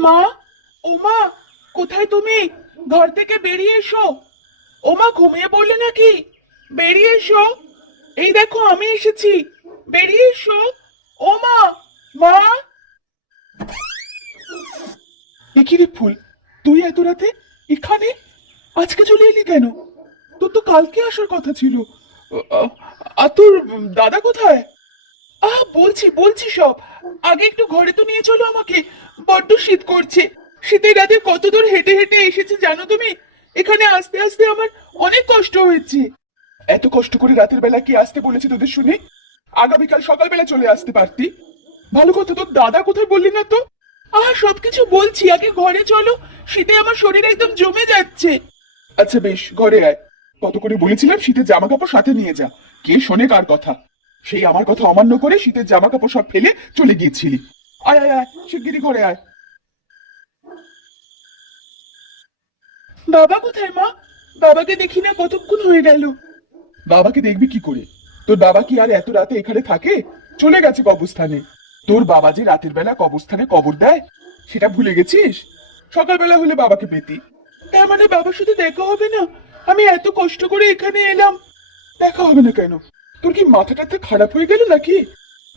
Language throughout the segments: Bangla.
মা, ও মা, কোথায় তুমি? ঘর থেকে বেরিয়ে এসো। ও মা, ঘুমিয়ে পড়লে নাকি? বেরিয়ে এসো। এই দেখো, আমি এসেছি। বেরিয়ে এসো। ও মা দেখি রে ফুল? তুই এত রাতে এখানে? আজকে চলে এলি কেন? তোর তো কালকে আসার কথা ছিল। আর তোর দাদা কোথায়? আহ, বলছি বলছি সব। আগে একটু ঘরে তো নিয়ে চলো আমাকে। বড্ড শীত করছে। শীতের রাতে কত দূর হেঁটে হেঁটে এসেছে জানো তুমি? এখানে আসতে আসতে আমার অনেক কষ্ট হয়েছে। এত কষ্ট করে রাতের বেলা কি আসতে বলেছে তোদের শুনে? আগামীকাল সকালবেলা চলে আসতে পারতি। ভালো কথা তোর দাদা কোথায় বললি না তো? আহ, সবকিছু বলছি, আগে ঘরে চলো। শীতে আমার শরীর একদম জমে যাচ্ছে। আচ্ছা বেশ, ঘরে আয়। কত করে বলেছিলাম, শীতের জামা কাপড় সাথে নিয়ে যা। কে শোনে কার কথা? সেই আমার কথা অমান্য করে শীতের জামা কাপড় সব ফেলে চলে গিয়েছিলি। আয় আয় আয়, শিগগিরই ঘরে আয়। বাবা কোথায়, মা? বাবাকে দেখি না কতক্ষণ হয়ে গেল। বাবাকে দেখবি কি করে? তোর বাবা কি আর এত রাতে এখানে থাকে? চলে গেছে কবরস্থানে। তোর বাবা যে রাতের বেলা কবরস্থানে কবর দেয়, সেটা ভুলে গেছিস? সকালবেলা হলে বাবাকে পেতি। তার মানে বাবার সাথে দেখা হবে না? আমি এত কষ্ট করে এখানে এলাম। দেখা হবে না কেন? তোর কি মাথা টাথা খারাপ হয়ে গেল নাকি?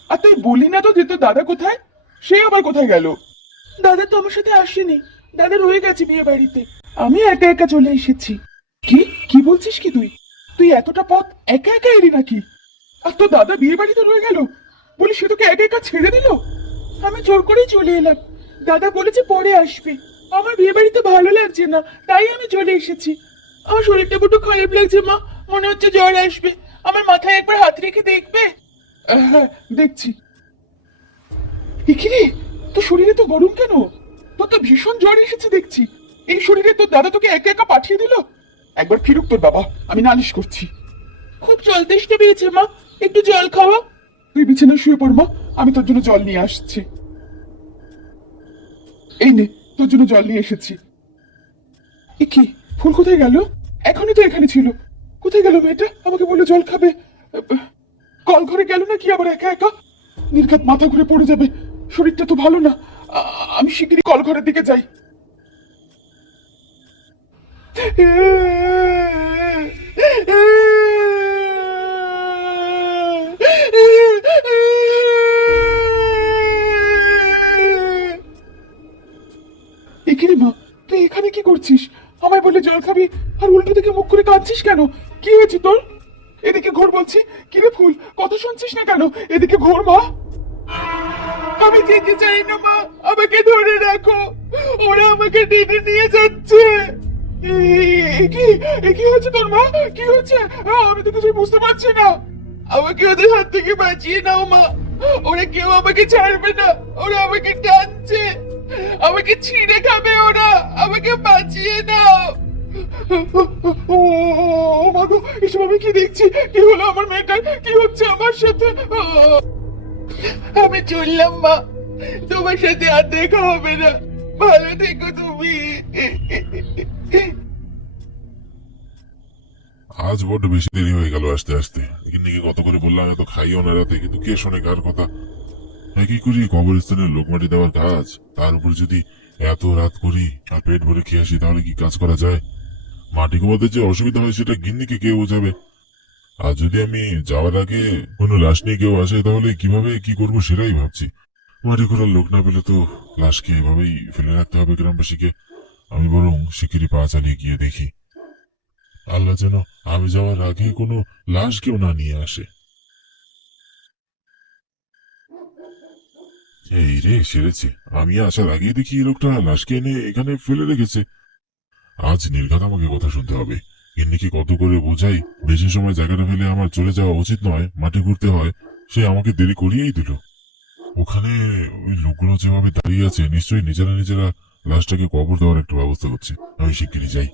আর তুই বলি না তো যে তোর দাদা কোথায়? সে আবার কোথায় গেল? দাদা তো আমার সাথে আসেনি। দাদা রয়ে গেছে বিয়ে বাড়িতে। আমি একা একা চলে এসেছি। কি? কি বলছিস কি তুই? তুই এতটা পথ একা একা এলি নাকি? আর তোর দাদা বিয়ে বাড়িতে রয়ে গেল? বলি সে তোকে একা একা ছেড়ে দিল? আমি জোর করেই চলে এলাম। দাদা বলেছে পরে আসবে। আমার বিয়ে বাড়িতে ভালো লাগছে না তাই আমি চলে এসেছি। আমার শরীরটা বড্ড খারাপ লাগছে মা। মনে হচ্ছে জ্বর আসবে। আমার মাথায় একবার হাত রেখে দেখবে? হ্যাঁ দেখছি। এখানে তোর শরীরে তো গরম কেন? তোর তো ভীষণ জ্বর এসেছে দেখছি। এই শরীরে তোর দাদা তোকে একা একা পাঠিয়ে দিল? একবার ফিরুক তোর বাবা আমি নালিশ করছি। খুব জল তেষ্টা পেয়েছে মা। একটু জল খাওয়া। তুই বিছানায় শুয়ে পড় মা। আমি তোর জন্য জল নিয়ে আসছি। এই নে তোর জন্য জল নিয়ে এসেছি। এ কি ফুল কোথায় গেল? এখনই তো এখানে ছিল। কোথায় গেল মেয়েটা? আমাকে বলে জল খাবে। কল ঘরে গেল নাকি আবার একা একা? নির্ঘাত মাথা ঘুরে পড়ে যাবে। শরীরটা তো ভালো না। আমি শিগগিরই কল ঘরের দিকে যাই। এখানে মা, তুই এখানে কি করছিস? আমায় বলে জল খাবি আর উল্টো দিকে মুখ করে কাঁদছিস কেন? কি হয়েছে তোর? এদিকে ঘোর বলছি কি রে ফুল, কথা শুনছিস না কেন? এদিকে ঘোর মা। আমি যেতে চাই না মা আমাকে ধরে রাখো ওরা আমাকে টেনে নিয়ে যাচ্ছে কি কি হয়েছে তোর মা কি হয়েছে আ, আমি তো কিছু বুঝতে পারছি না আমাকে ওদের হাত থেকে বাঁচিয়ে নাও মা ওরা কেউ আমাকে ছাড়বে না ওরা আমাকে টানছে আমাকে ছিঁড়ে খাবে ওরা আমাকে বাঁচিয়ে নাও ও ও মা গো এসব আমি কি দেখছি কি হলো আমার মেয়েটার কি হচ্ছে আমার সাথে! আমি চললাম, মা। তোমার সাথে আর দেখা হবে না। ভালো থেকো তুমি। আজ বড্ড বেশি দেরি হয়ে গেল আসতে আসতে। কিন্তু কত করে বললাম, এত খাইও না রাতে, কিন্তু কে শোনে কার কথা? একই করি? কবরস্থানের লোকমাটি দেওয়ার কাজ। তার উপর যদি এত রাত করি আর পেট ভরে খেয়ে আসি, তাহলে কি কাজ করা যায়? মাটি ঘুমাতে যে অসুবিধা হয়, সেটা গিন্নিকে কে বোঝাবে? আর যদি আমি যাওয়ার আগে কোনো লাশ নিয়ে কেউ আসে, তাহলে কীভাবে কি করব সেটাই ভাবছি। মাটি ঘোরার লোক না পেলে তো লাশকে এভাবেই ফেলে রাখতে হবে গ্রামবাসীকে। আমি বরং শিগগিরই পা চালিয়ে গিয়ে দেখি। আল্লাহ যেন আমি যাওয়ার আগে কোনো লাশ কেউ না নিয়ে আসে। এই রে, সেরেছে। আমি আসার আগেই দেখি লোকটা লাশকে এনে এখানে ফেলে রেখেছে। আজ নির্ঘাত আমাকে কথা শুনতে হবে। কি কত করে বোঝাই? বেশি সময় জায়গাটা ফেলে আমার চলে যাওয়া উচিত নয়, মাঠে ঘুরতে হয়। সে আমাকে দেরি করিয়েই দিল। ওখানে ওই লোকগুলো যেভাবে দাঁড়িয়ে আছে, নিশ্চয়ই নিজেরা নিজেরা লাশটাকে কবর দেওয়ার একটা ব্যবস্থা করছে। আমি শিগগিরই যাই।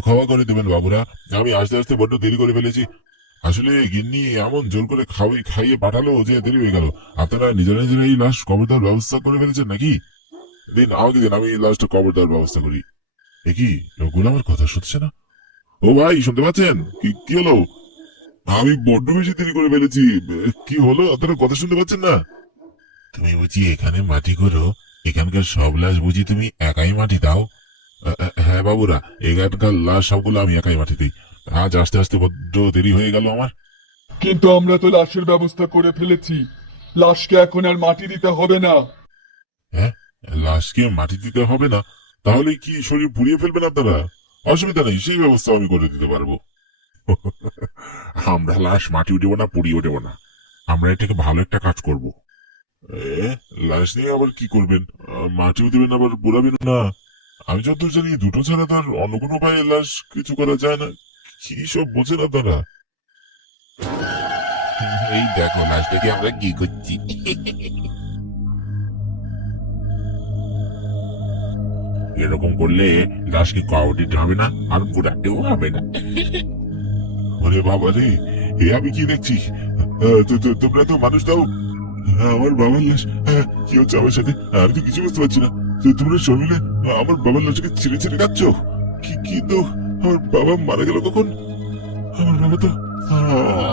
ক্ষমা করে দেবেন বাবুরা। আমি আস্তে আস্তে বড্ড দেরি করে ফেলেছি। আসলে গিন্নি, এমন জোর করে খাওয়াই, খাইয়ে পাঠালো যে দেরি হয়ে গেল। আপনারা নিজেরা নিজেরা এই লাশ কবর দেওয়ার ব্যবস্থা করে ফেলেছেন নাকি? দিন, আমাকে দিন, আমি লাশটা কবর দেওয়ার ব্যবস্থা করি। এ কি লোকগুলো আমার কথা শুনছে না? ও ভাই, শুনতে পাচ্ছেন? কি কি হলো? আমি বড্ড বেশি দেরি করে ফেলেছি। কি হলো? আপনারা কথা শুনতে পাচ্ছেন না? তুমি বুঝি এখানে মাটি করো? এখানকার সব লাশ বুঝি তুমি একাই মাটি দাও? হ্যাঁ বাবুরা, এখানকার লাশ সবগুলো আমি একাই মাটি দিই। আজ আস্তে আস্তে বড্ড দেরি হয়ে গেল আমার। কিন্তু আমরা তো লাশের ব্যবস্থা করে ফেলেছি। লাশকে এখন আর মাটি দিতে হবে না। হ্যাঁ লাশকে মাটি দিতে হবে না? তাহলে কি শরীর পুড়িয়ে ফেলবেন আপনারা? অসুবিধা নেই সেই ব্যবস্থা আমি করে দিতে পারব। আমরা লাশ মাটি উঠেব না পুড়িয়ে উঠেব না। আমরা এটাকে ভালো একটা কাজ করব। এ লাশ নিয়ে আবার কি করবেন? মাটিও দেবেন আবার পুরাবেন না? আমি যতদূর জানি দুটো ছাড়া তো আর অন্য কোনো উপায়ে লাশ কিছু করা যায় না। কি সব বোঝেন আপনারা এই দেখো লাশটাকে আমরা কি করছি? এরকম করলে লাশকে কাউ দিতে হবে না? আর পুরাতেও হবে না। ওরে বাবা রে, এ আমি কি দেখছি? তো- তো- তোমরা তো মানুষ দাও আমার বাবার লাশ কি হচ্ছে আমার সাথে? আমি তো কিছু বুঝতে পারছি না। তো তোমরা সব আমার বাবার লাশকে ছিঁড়ে ছিঁড়ে খাচ্ছ কি কিন্তু আমার বাবা মারা গেল কখন? আমার বাবা তো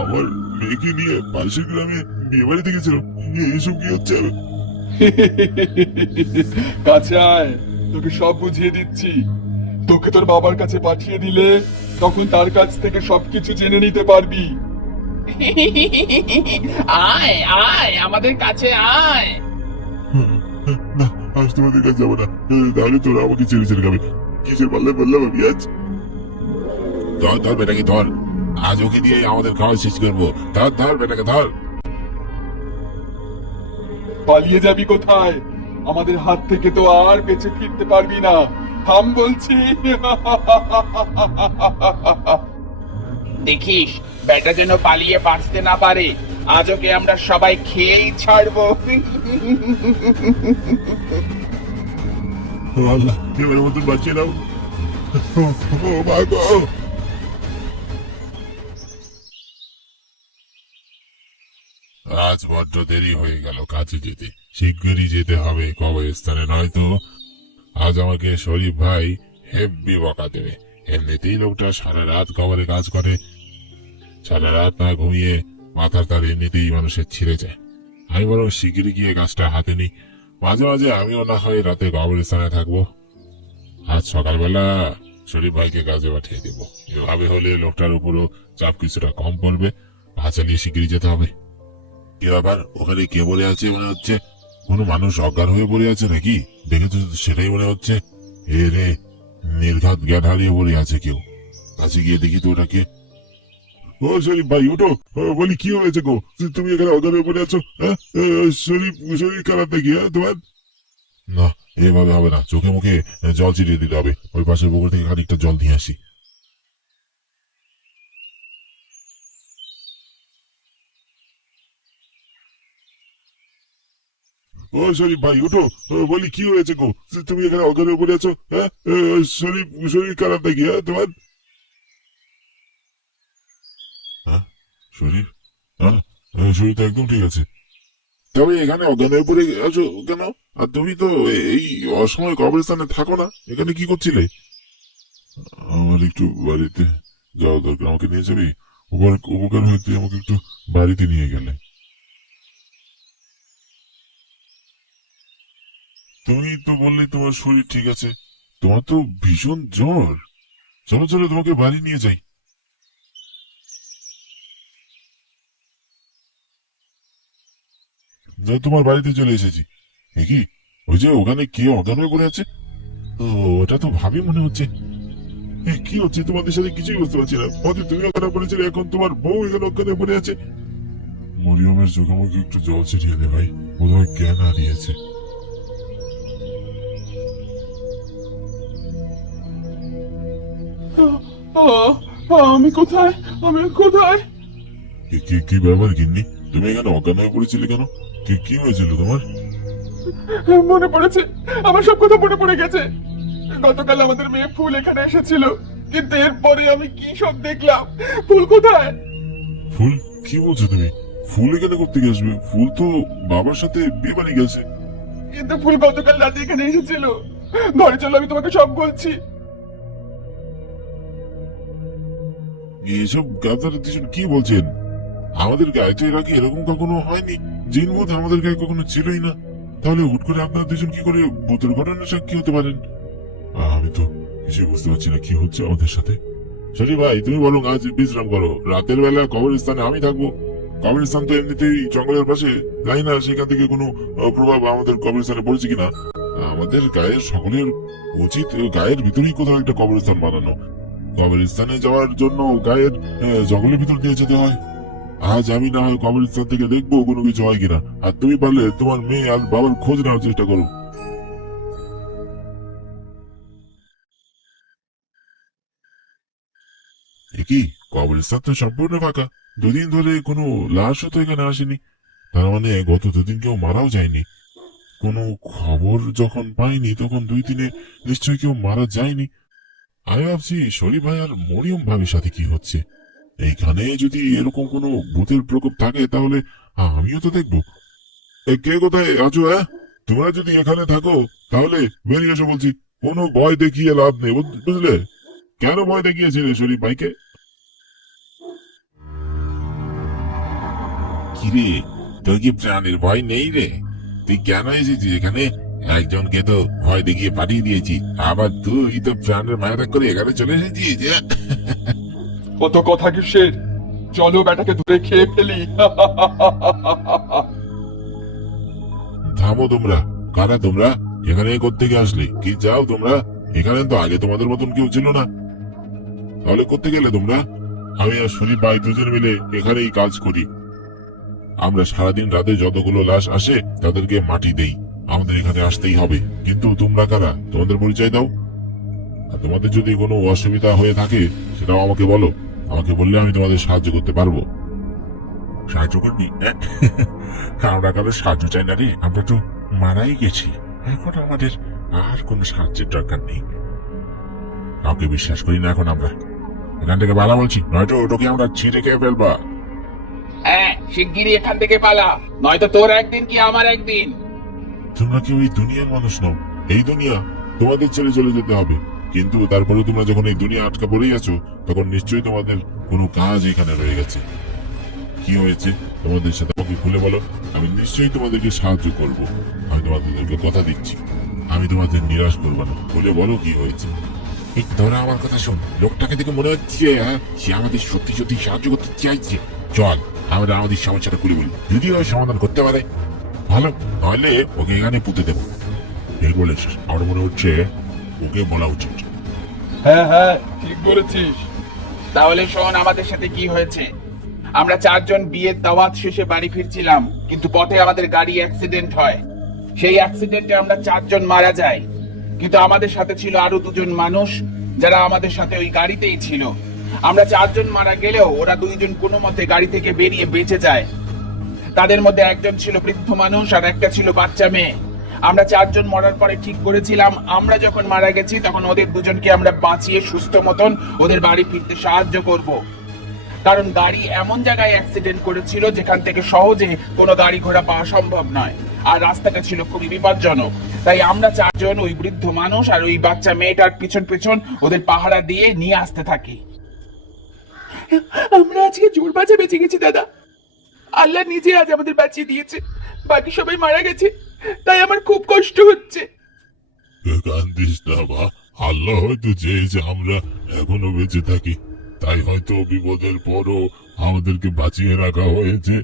আমার মেয়েকে নিয়ে পাশের গ্রামে বিয়ে বাড়িতে গেছিল। এইসব কি হচ্ছে? কাছে আয় তোকে সব বুঝিয়ে দিচ্ছি। তোকে তোর বাবার কাছে পাঠিয়ে দিলে তখন তার কাছ থেকে সবকিছু জেনে নিতে পারবি। আয় আয় আমাদের কাছে আয়। না আজ তোমাদের কাছে যাব না। তাহলে তোরা আমাকে ছেড়ে ছেড়ে খাবে কিসের পাল্লে বললাম আমি আজ? ধর ধর বেটাকে ধর আজ ওকে দিয়ে আমাদের খাওয়া শেষ করব ধর ধর বেটাকে ধর পালিয়ে যাবি কোথায় আমাদের হাত থেকে তো আর বেঁচে ফিরতে পারবি না থাম বলছি দেখিস বেটা যেন পালিয়ে বাঁচতে না পারে আজ ওকে আমরা সবাই খেয়েই ছাড়বো ও আল্লাহ এবারে মতন বাঁচিয়ে নাও ও মা গো আজ বড্ড দেরি হয়ে গেল কাছে যেতে। শিগগিরই যেতে হবে কবরস্থানে, নয়তো আজ আমাকে শরীফ ভাই হেব্বি বকা দেবে। এমনিতেই লোকটা সারা রাত কবরে কাজ করে। সারা রাত না ঘুমিয়ে মাথার তার এমনিতেই মানুষের ছিঁড়ে যায়। আমি বরং শিগগিরই গিয়ে গাছটা হাতে নিই। মাঝে মাঝে আমিও না হয় রাতে কবরস্থানে থাকব। আজ সকালবেলা শরীফ ভাইকে কাজে পাঠিয়ে দেব। এভাবে হলে লোকটার উপরও চাপ কিছুটা কম পড়বে। পা চালিয়ে শিগগিরই যেতে হবে। কি ব্যাপার ওখানে কে বলে আছে মনে হচ্ছে? কোনো মানুষ অজ্ঞান হয়ে পড়ে আছে নাকি? দেখে তো সেটাই মনে হচ্ছে। এ রে নির্ঘাত জ্ঞান হারিয়ে পড়ে আছে কেউ। কাছে গিয়ে দেখি তো ওটাকে। ও শরীফ ভাই ও, বলি কি হয়েছে গো? তুমি এখানে অজ্ঞান হয়ে পড়ে আছো? হ্যাঁ? শরীফ শরীর খারাপ নাকি? হ্যাঁ তোমার? না এভাবে হবে না। চোখে মুখে জল ছিটিয়ে দিতে হবে। ওই পাশের পুকুর থেকে খানিকটা জল নিয়ে আসি। ভাই বলি কি হয়েছে গো? তুমি এখানে আছো হ্যাঁ? শরীর খারাপ হ্যাঁ তোমার? হ্যাঁ শরীর হ্যাঁ হ্যাঁ, শরীর তো একদম ঠিক আছে। তবে এখানে অজ্ঞান পড়ে আছো কেন? আর তুমি তো এই অসময় কবরস্থানে থাকো না এখানে কি করছিলে? আমার একটু বাড়িতে যাওয়া দরকার আমাকে নিয়ে যাবি? উপকার উপকার হইতে আমাকে একটু বাড়িতে নিয়ে গেলে। তুমি তো বললে তোমার শরীর ঠিক আছে। তোমার তো ভীষণ জ্বর। চলো চলো, তোমাকে বাড়ি নিয়ে যাই। তোমার বাড়িতে চলে এসেছি। এ কি? ওই যে ওখানে কে অজ্ঞান হয়ে পড়ে আছে? ওটা তো ভাবি মনে হচ্ছে। কি হচ্ছে? তোমাদের সাথে কিছুই বুঝতে পারছি না। পথে তুমি অজ্ঞান পড়েছিলে, এখন তোমার বউ এখানে অজ্ঞান পড়ে আছে। মরিয়মের চোখে মুখে একটু জল ছিটিয়ে দে ভাই। বোধহয় জ্ঞান হারিয়েছে। আমি কোথায়? আমি কোথায়? কি কি কি ব্যাপার গিন্নি? তুমি এখানে অজ্ঞান হয়ে পড়েছিলে কেন? কি কি হয়েছিল তোমার? মনে পড়েছে আমার সব কথা মনে পড়ে গেছে। গতকাল আমাদের মেয়ে ফুল এখানে এসেছিল কিন্তু এরপরে আমি কি সব দেখলাম? ফুল কোথায়? ফুল? কি বলছো তুমি? ফুল এখানে করতে আসবে? ফুল তো বাবার সাথে বিয়ে বাড়ি গেছে। কিন্তু ফুল গতকাল রাতে এখানে এসেছিল। ঘরে চলো আমি তোমাকে সব বলছি। এসব গাদার দুজন কি বলছেন? আমাদের গায়ে তো এর আগে এরকম কখনো হয়নি। জিন মধ্যে আমাদের গায়ে কখনো ছিলই না। তাহলে হুট করে আপনারা দুজন কি করে ভূতের ঘটনা সাক্ষী হতে পারেন? আমি তো কিছু বুঝতে পারছি না কি হচ্ছে আমাদের সাথে। শরীফ ভাই, তুমি বরং আজ বিশ্রাম করো। রাতের বেলা কবরস্থানে আমি থাকব। কবরস্থান তো এমনিতেই জঙ্গলের পাশে। জানি না সেখান থেকে কোনো প্রভাব আমাদের কবরস্থানে পড়েছে কিনা। আমাদের গায়ের সকলের উচিত গায়ের ভিতরেই কোথাও একটা কবরস্থান বানানো। কবরস্থানে যাওয়ার জন্য গায়ের জঙ্গলের ভিতর দিয়ে যেতে হয়। আজ আমি না হয় কবরস্থান থেকে দেখব কোনো কিছু হয় কিনা। আর তুমি পারলে তোমার মেয়ে আর বাবার খোঁজ নেওয়ার চেষ্টা করো। কি? কবরস্থান তো সম্পূর্ণ ফাঁকা। দুদিন ধরে কোনো লাশও তো এখানে আসেনি। তার মানে গত দুদিন কেউ মারাও যায়নি। কোনো খবর যখন পাইনি, তখন দুই দিনে নিশ্চয়ই কেউ মারা যায়নি। আমি ভাবছি শরীফ ভাই আর মরিয়ম ভাবির সাথে কি হচ্ছে। এইখানে যদি এরকম কোনো ভূতের প্রকোপ থাকে, তাহলে আমিও তো দেখব। কে কোথায়? আছো হ্যাঁ? তোমরা যদি এখানে থাকো, তাহলে বেরিয়ে এসো বলছি। কোনো ভয় দেখিয়ে লাভ নেই, বুঝ- বুঝলে? কেন ভয় দেখিয়েছিলে শরীফ ভাইকে? কিরে, তোর কি প্রাণের ভয় নেই রে? তুই কেন এসেছিস এখানে? একজনকে তো ভয় দেখিয়ে পাঠিয়ে দিয়েছি। আবার তুই তো প্রাণের মায়া করে এখানে চলে এসেছিস? কত কথা কিসের? চলো বেটাকে ধরে খেয়ে ফেলি। থামো তোমরা। কারা তোমরা? এখানে কোত্থেকে আসলে? কি যাও তোমরা? এখানে তো আগে তোমাদের মতন কেউ ছিল না। তাহলে করতে গেলে তোমরা? আমি আর শরীফ ভাই দুজন মিলে এখানেই কাজ করি। আমরা সারাদিন রাতে যতগুলো লাশ আসে তাদেরকে মাটি দেই। আমাদের এখানে আসতেই হবে। কিন্তু তোমরা কারা? তোমাদের পরিচয় দাও। আর তোমাদের যদি কোনো অসুবিধা হয়ে থাকে, সেটাও আমাকে বলো। আমাকে বললে আমি তোমাদের সাহায্য করতে পারব। সাহায্য করবি? আমরা কারও সাহায্য চাই না রে। আমরা তো মারাই গেছি। এখন আমাদের আর কোনো সাহায্যের দরকার নেই। কাউকে বিশ্বাস করি না এখন আমরা। এখান থেকে বালা বলছি। নয়তো ওটাকে আমরা ছিঁড়ে খেয়ে ফেলবা। হ্যাঁ শিগগিরই এখান থেকে পালা। নয়তো তোর একদিন কি আমার একদিন? তোমরা কি ওই দুনিয়ার মানুষ নও। এই দুনিয়া তোমাদের ছেড়ে চলে যেতে হবে। কিন্তু তারপরে তোমরা যখন এই দুনিয়া আটকা পড়েই আছো তখন নিশ্চয়ই তোমাদের কোনো কাজ এখানে রয়ে গেছে। কি হয়েছে? তোমাদের সাথে আমাকে খুলে বলো। আমি নিশ্চয়ই তোমাদেরকে সাহায্য করব। আমি তোমাদেরকে কথা দিচ্ছি। আমি তোমাদের নিরাশ করব না। বলে বলো কি হয়েছে? এই তোরা আমার কথা শোন। লোকটাকে দেখে মনে হচ্ছে হ্যাঁ, সে আমাদের সত্যি সত্যি সাহায্য করতে চাইছে। চল আমরা আমাদের সমস্যাটা খুলে বলি। যদি সমাধান করতে পারে। ভালো। তাহলে ওকে এখানে পুঁতে দেবো। ঠিক বলেছিস। আমার মনে হচ্ছে ওকে বলা উচিত। হ্যাঁ হ্যাঁ ঠিক বলেছিস। তাহলে শোন আমাদের সাথে কি হয়েছে। আমরা চারজন বিয়ের দাওয়াত শেষে বাড়ি ফিরছিলাম, কিন্তু পথে আমাদের গাড়ি অ্যাক্সিডেন্ট হয়। সেই অ্যাক্সিডেন্টে আমরা চারজন মারা যাই। কিন্তু আমাদের সাথে ছিল আরও দুজন মানুষ, যারা আমাদের সাথে ওই গাড়িতেই ছিল। আমরা চারজন মারা গেলেও ওরা দুইজন কোনো মতে গাড়ি থেকে বেরিয়ে বেঁচে যায়। তাদের মধ্যে একজন ছিল বৃদ্ধ মানুষ আর একটা ছিল বাচ্চা মেয়ে। আমরা চারজন মরার পরে ঠিক করেছিলাম, আমরা যখন মারা গেছি তখন ওদের দুজনকে আমরা বাঁচিয়ে সুস্থ মতন ওদের বাড়ি ফিরতে সাহায্য করব। কারণ গাড়ি এমন জায়গায় অ্যাক্সিডেন্ট করেছিল যেখান থেকে সহজে কোনো গাড়ি ঘোড়া পাওয়া সম্ভব নয় আর রাস্তাটা ছিল খুবই বিপজ্জনক। তাই আমরা চারজন ওই বৃদ্ধ মানুষ আর ওই বাচ্চা মেয়েটার পিছন পিছন ওদের পাহারা দিয়ে নিয়ে আসতে থাকি। আমরা আজকে জোর বাজে বেঁচে গেছি, দাদা। আল্লাহ নিজে আজ আমাদের বাঁচিয়ে দিয়েছে। বাকি সবাই মারা গেছে। তাই আমার খুব কষ্ট হচ্ছে। কান্দিস না বা আল্লাহ হয়তো চেয়েছে আমরা এখনও বেঁচে থাকি। তাই হয়তো বিপদের পরও আমাদেরকে বাঁচিয়ে রাখা হয়েছে।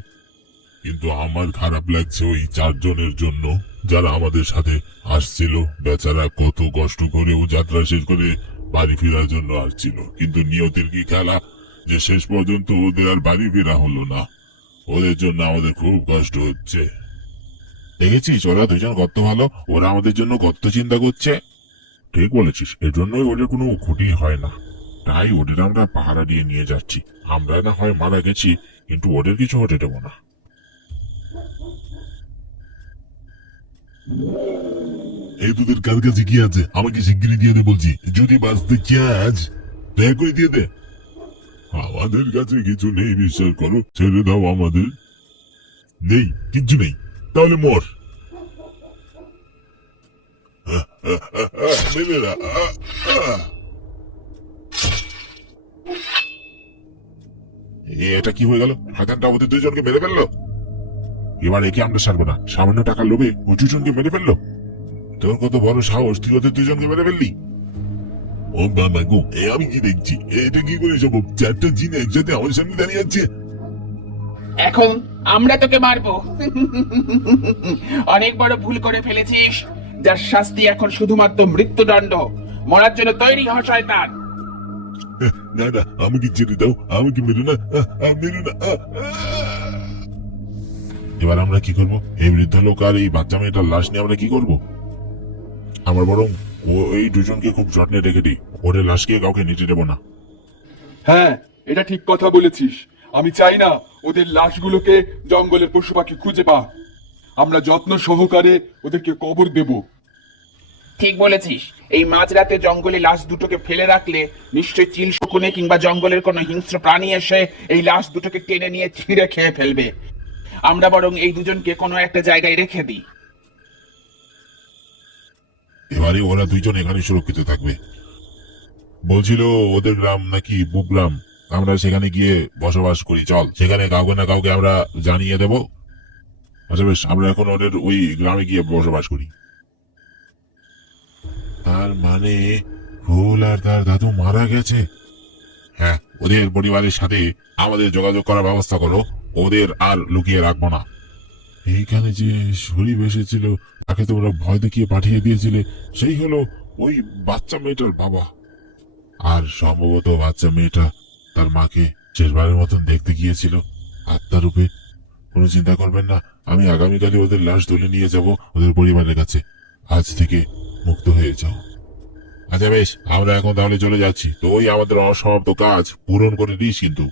কিন্তু আমার খারাপ লাগছে ওই চারজনের জন্য, যারা আমাদের সাথে আসছিল। বেচারা কত কষ্ট করেও যাত্রা শেষ করে বাড়ি ফেরার জন্য আসছিল। কিন্তু নিয়তির কি খেলা? যে শেষ পর্যন্ত ওদের আর বাড়ি ফেরা হলো না। ওদের জন্য আমাদের খুব কষ্ট হচ্ছে। দেখেছিস, ওরা দুজন কত ভালো, ওরা আমাদের জন্য কত চিন্তা করছে। ঠিক বলেছিস, এজন্যই ওদের কোনো ক্ষতি হয় না। তাই ওদের আমরা পাহারা দিয়ে নিয়ে যাচ্ছি। আমরা না হয় মারা গেছি, কিন্তু ওদের কিছু হতে দেবো না। এই তোদের কার কাছে কি আছে? আমাকে শিগগিরই দিয়ে দে বলছি। যদি বাঁচতে চাস, দয়া করে দিয়ে দে। আমাদের কাছে কিছু নেই, বিশ্বাস করো। ছেড়ে দাও আমাদের। নেই কিছু নেই। তাহলে মর। এটা কি হয়ে গেল? শয়তানটা ওদের দুজনকে মেরে ফেলল? এবার একে আমরা ছাড়বো না। সামান্য টাকার লোভে ও দুজনকে মেরে ফেলল? তোর কত বড় সাহস? তুই ওদের দুজনকে মেরে ফেললি? ও বাবা গো এ আমি কি দেখছি? এটা কি করে সম্ভব? চারটা জিন একসাথে আমার সামনে দাঁড়িয়ে আছে। এখন আমরা তোকে মারবো। অনেক বড় ভুল করে ফেলেছিস যার শাস্তি এখন শুধুমাত্র মৃত্যুদণ্ড। মরার জন্য তৈরি হ শয়তান। না না আমাকে ছেড়ে দাও? আমাকে মেরো না? মেরো না। এবার আমরা কি করব? এই বৃদ্ধ লোক আর এই বাচ্চা মেয়েটার লাশ নিয়ে আমরা কি করব? আমার বরং ও এই দুজনকে খুব যত্নে রেখে দিই। ওদের লাশকে কাউকে নিতে দেবো না। হ্যাঁ এটা ঠিক কথা বলেছিস। আমি চাই না ওদের লাশগুলোকে জঙ্গলের পশু পাখি খুঁজে পা আমরা যত্ন সহকারে ওদেরকে কবর দেব। ঠিক বলেছিস। এই মাঝরাতে জঙ্গলে লাশ দুটোকে ফেলে রাখলে নিশ্চয় চিল শকুনে কিংবা জঙ্গলের কোনো হিংস্র প্রাণী এসে এই লাশ দুটোকে টেনে নিয়ে ছিঁড়ে খেয়ে ফেলবে। আমরা বরং এই দুজনকে কোনো একটা জায়গায় রেখে দিই। এবারে ওরা দুইজন এখানে সুরক্ষিত থাকবে। বলছিল, ওদের গ্রাম নাকি বুগ্রাম? আমরা সেখানে গিয়ে বসবাস করি। চল, সেখানে কাউকে না কাউকে আমরা জানিয়ে দেব। আচ্ছা বেশ, আমরা এখন ওদের ওই গ্রামে গিয়ে বসবাস করি। তার মানে ফুল আর তার দাদু মারা গেছে? হ্যাঁ ওদের পরিবারের সাথে আমাদের যোগাযোগ করার ব্যবস্থা করো। ওদের আর লুকিয়ে রাখব না। এইখানে যে শরীফ এসেছিল, তাকে তোমরা ভয় দেখিয়ে পাঠিয়ে দিয়েছিলে, সেই হলো ওই বাচ্চা মেয়েটার বাবা। আর সম্ভবত বাচ্চা মেয়েটা তার মাকে শেষবারের মতন দেখতে গিয়েছিল। আত্মার রূপে কোনো চিন্তা করবেন না, আমি আগামীকালই ওদের লাশ তুলে নিয়ে যাব ওদের পরিবারের কাছে। আজ থেকে মুক্ত হয়ে যাও। আচ্ছা বেশ, আমরা এখন তাহলে চলে যাচ্ছি। তো ওই আমাদের অসমাপ্ত কাজ পূরণ করে দিস কিন্তু।